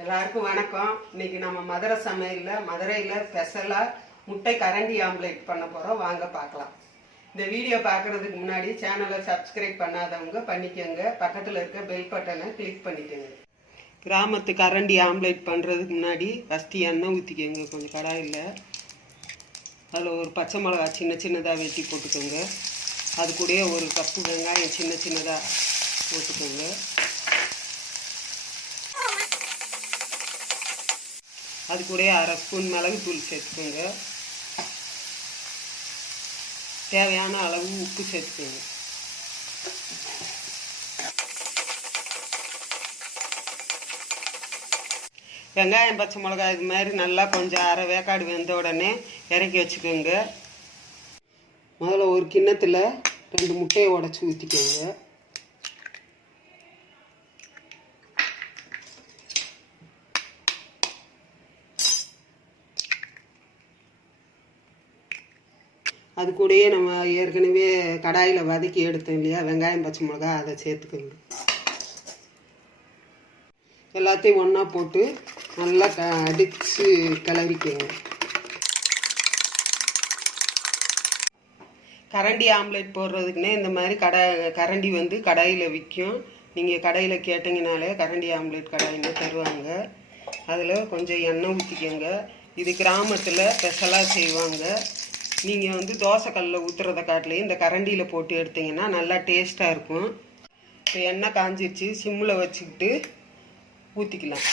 எல்லாருக்கும் வணக்கம். இன்னைக்கு நம்ம மதுரை சமையலில் மதுரையில் ஸ்பெஷலாக முட்டை கரண்டி ஆம்லேட் பண்ண போகிறோம் வாங்க பார்க்கலாம். இந்த வீடியோ பார்க்குறதுக்கு முன்னாடி சேனலை சப்ஸ்கிரைப் பண்ணாதவங்க பண்ணிக்கோங்க. பக்கத்தில் இருக்க பெல் பட்டனை கிளிக் பண்ணிக்கோங்க. கிராமத்து கரண்டி ஆம்லேட் பண்ணுறதுக்கு முன்னாடி ஃபஸ்ட்டு எண்ணெய் ஊற்றிக்கோங்க கொஞ்சம் கடாயில். அதில் ஒரு பச்சை மிளகா சின்ன சின்னதாக வெட்டி போட்டுக்கோங்க. அது கூடயே ஒரு கப்பு வெங்காயம் சின்ன சின்னதாக போட்டுக்கோங்க. அது கூட அரை ஸ்பூன் மிளகுத்தூள் சேர்த்துக்கோங்க. தேவையான அளவு உப்பு சேர்த்துக்கோங்க. வெங்காயம் பச்சை மிளகாய் இது மாதிரி நல்லா கொஞ்சம் அரை வேக்காடு வெந்த உடனே இறக்கி வச்சுக்கோங்க. முதல்ல ஒரு கிண்ணத்தில் ரெண்டு முட்டையை உடச்சி ஊற்றிக்கோங்க அது கூடயே நம்ம ஏற்கனவே கடாயில் வதக்கி எடுத்தோம் இல்லையா? வெங்காயம் பச்சை மிளகா அதை சேர்த்துக்கோங்க எல்லாத்தையும் ஒன்றா போட்டு நல்லா க அடித்து கிளறிக்கோங்க. கரண்டி ஆம்லேட் போடுறதுக்குன்னே இந்த மாதிரி கடை கரண்டி வந்து கடாயில் விற்கும் நீங்கள் கடையில் கேட்டிங்கனாலே கரண்டி ஆம்லேட் கடாயின்னு தருவாங்க. அதில் கொஞ்சம் எண்ணெய் ஊற்றிக்கோங்க இது கிராமத்தில் ஸ்பெஷலாக செய்வாங்க. நீங்கள் வந்து தோசைக்கல்லில் ஊற்றுறத காட்டிலையும் இந்த கரண்டியில் போட்டு எடுத்தீங்கன்னா நல்லா டேஸ்ட்டாக இருக்கும். இப்போ எண்ணெய் காஞ்சிருச்சு சிம்மில் வச்சுக்கிட்டு ஊற்றிக்கலாம்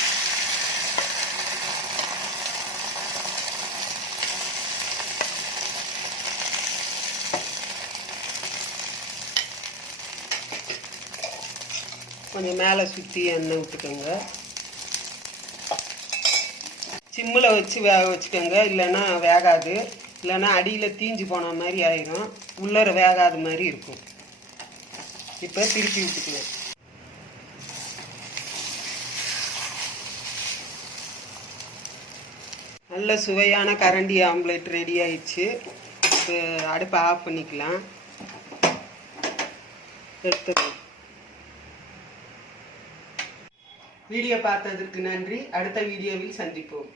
கொஞ்சம் மேலே சுற்றி எண்ணெய் விட்டுக்கோங்க சிம்மில் வச்சு வேக வச்சுக்கோங்க இல்லைன்னா வேகாது. இல்லைன்னா அடியில் தீஞ்சு போன மாதிரி ஆயிரும். உள்ளர வேகாத மாதிரி இருக்கும். இப்போ திருப்பி விட்டுக்கலாம் நல்ல சுவையான கரண்டி ஆம்லேட் ரெடி ஆயிடுச்சு. இப்போ அடுப்பை ஆஃப் பண்ணிக்கலாம். எடுத்துக்கலாம். வீடியோ பார்த்ததற்கு நன்றி. அடுத்த வீடியோவில் சந்திப்போம்.